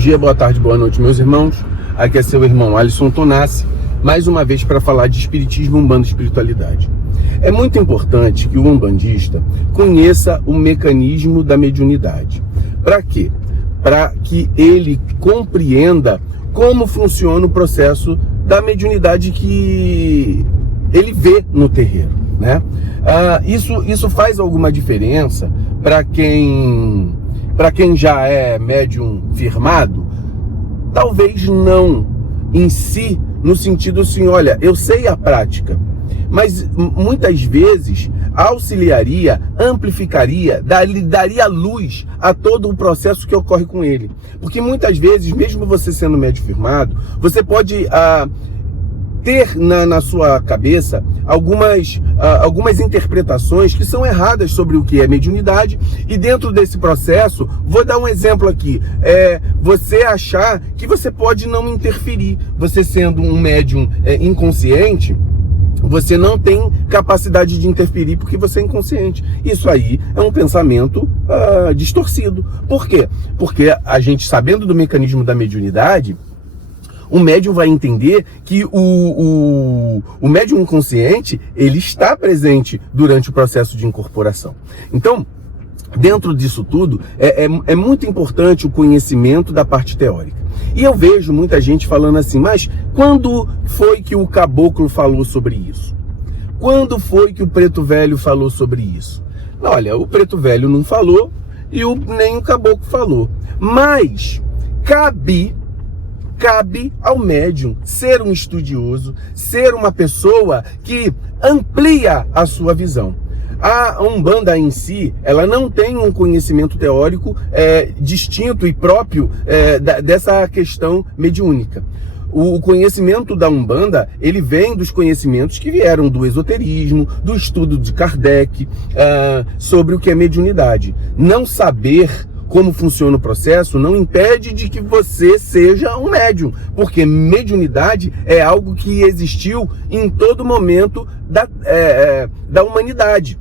dia, boa tarde, boa noite, meus irmãos. Aqui é seu irmão Alisson Tonassi, mais uma vez para falar de espiritismo, umbanda e espiritualidade. É muito importante que o umbandista conheça o mecanismo da mediunidade. Para quê? Para que ele compreenda como funciona o processo da mediunidade que ele vê no terreiro, né? Isso faz alguma diferença para quem já é médium firmado? Talvez não em si, no sentido assim, olha, eu sei a prática, mas muitas vezes auxiliaria, amplificaria, daria luz a todo o processo que ocorre com ele. Porque muitas vezes, mesmo você sendo médium firmado, você pode ter na sua cabeça algumas interpretações que são erradas sobre o que é mediunidade, e dentro desse processo, vou dar um exemplo aqui, você achar que você pode não interferir. Você sendo um médium inconsciente, você não tem capacidade de interferir porque você é inconsciente. Isso aí é um pensamento distorcido. Por quê? Porque a gente, sabendo do mecanismo da mediunidade, o médium vai entender que o médium inconsciente, ele está presente durante o processo de incorporação. Então, dentro disso tudo, é muito importante o conhecimento da parte teórica. E eu vejo muita gente falando assim, mas quando foi que o caboclo falou sobre isso? Quando foi que o preto velho falou sobre isso? Olha, o preto velho não falou e nem o caboclo falou. Mas cabe ao médium ser um estudioso, ser uma pessoa que amplia a sua visão. A Umbanda em si, ela não tem um conhecimento teórico distinto e próprio dessa questão mediúnica. O conhecimento da Umbanda, ele vem dos conhecimentos que vieram do esoterismo, do estudo de Kardec, sobre o que é mediunidade. Não saber como funciona o processo não impede de que você seja um médium, porque mediunidade é algo que existiu em todo momento da humanidade.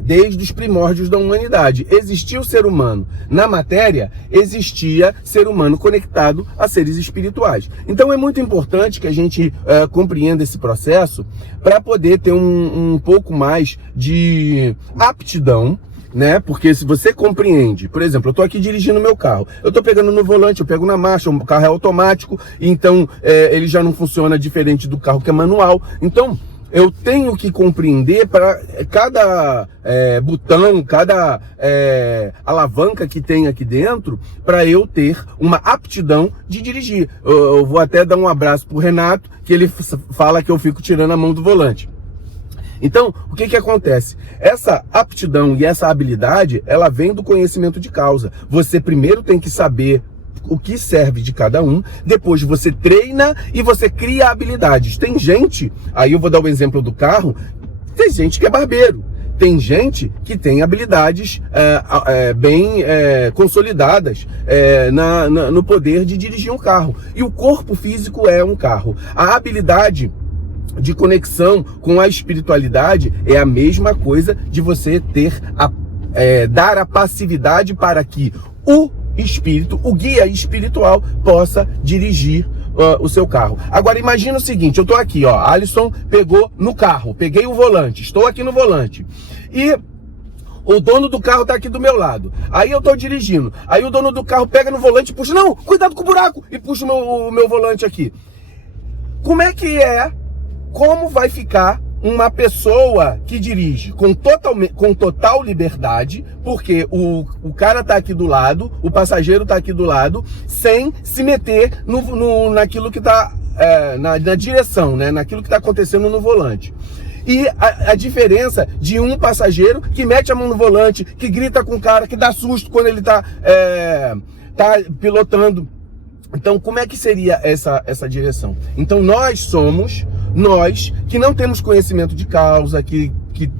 Desde os primórdios da humanidade. Existia o ser humano na matéria, existia ser humano conectado a seres espirituais. Então é muito importante que a gente compreenda esse processo para poder ter um pouco mais de aptidão, né? Porque se você compreende, por exemplo, eu tô aqui dirigindo meu carro, eu tô pegando no volante, eu pego na marcha, o carro é automático, então ele já não funciona diferente do carro que é manual. Então eu tenho que compreender para cada botão, cada alavanca que tem aqui dentro, para eu ter uma aptidão de dirigir. Eu vou até dar um abraço pro Renato, que ele fala que eu fico tirando a mão do volante. Então, o que acontece? Essa aptidão e essa habilidade, ela vem do conhecimento de causa. Você primeiro tem que saber o que serve de cada um, depois você treina e você cria habilidades. Tem gente, aí eu vou dar o exemplo do carro, tem gente que é barbeiro, tem gente que tem habilidades bem consolidadas no poder de dirigir um carro. E o corpo físico é um carro. A habilidade de conexão com a espiritualidade é a mesma coisa de você ter dar a passividade para que o espírito, o guia espiritual, possa dirigir o seu carro. Agora imagina o seguinte, eu tô aqui, ó, Alisson pegou no carro, peguei o volante, estou aqui no volante, e o dono do carro tá aqui do meu lado. Aí eu tô dirigindo, aí o dono do carro pega no volante e puxa, não, cuidado com o buraco, e puxa o meu volante aqui. Como vai ficar uma pessoa que dirige com total liberdade, porque o cara tá aqui do lado, o passageiro tá aqui do lado, sem se meter naquilo que tá na direção, né? Naquilo que tá acontecendo no volante. E a diferença de um passageiro que mete a mão no volante, que grita com o cara, que dá susto quando ele tá pilotando. Então, como é que seria essa direção? Então, nós que não temos conhecimento de causa, que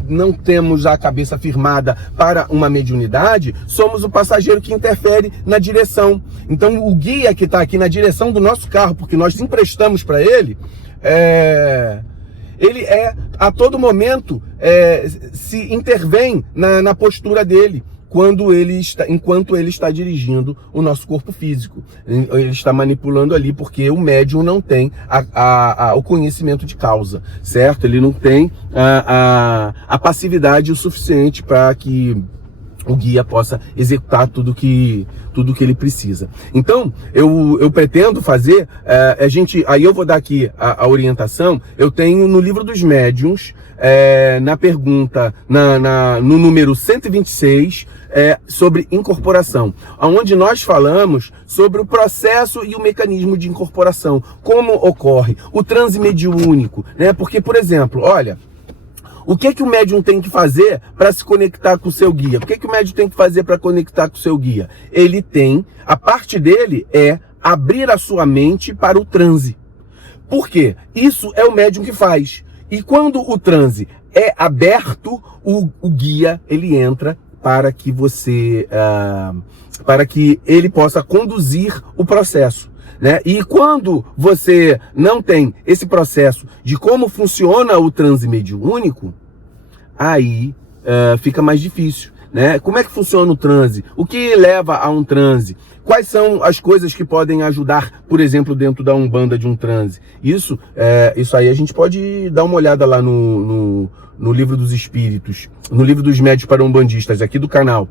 não temos a cabeça firmada para uma mediunidade, somos o passageiro que interfere na direção. Então, o guia que está aqui na direção do nosso carro, porque nós emprestamos para ele, ele a todo momento se intervém na postura dele. enquanto ele está dirigindo o nosso corpo físico. Ele está manipulando ali, porque o médium não tem o conhecimento de causa, certo? Ele não tem a passividade o suficiente para que o guia possa executar tudo que ele precisa. Então, eu pretendo fazer, aí eu vou dar aqui a orientação. Eu tenho no livro dos médiuns, na pergunta, no número 126, sobre incorporação, onde nós falamos sobre o processo e o mecanismo de incorporação, como ocorre o transe mediúnico, né? Porque, por exemplo, olha, o que o médium tem que fazer para se conectar com o seu guia? O que o médium tem que fazer para conectar com o seu guia? A parte dele é abrir a sua mente para o transe. Por quê? Isso é o médium que faz. E quando o transe é aberto, o guia, ele entra para que ele possa conduzir o processo, né? E quando você não tem esse processo de como funciona o transe mediúnico, aí fica mais difícil, né? Como é que funciona o transe? O que leva a um transe? Quais são as coisas que podem ajudar, por exemplo, dentro da Umbanda de um transe? Isso aí a gente pode dar uma olhada lá no Livro dos Espíritos, no Livro dos Médiuns para Umbandistas, aqui do canal.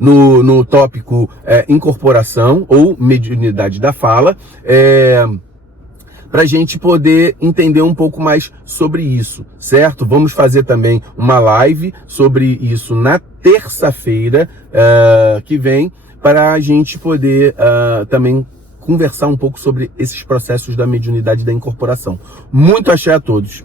No tópico incorporação ou mediunidade da fala, para a gente poder entender um pouco mais sobre isso, certo? Vamos fazer também uma live sobre isso na terça-feira que vem, para a gente poder também conversar um pouco sobre esses processos da mediunidade e da incorporação. Muito axé a todos!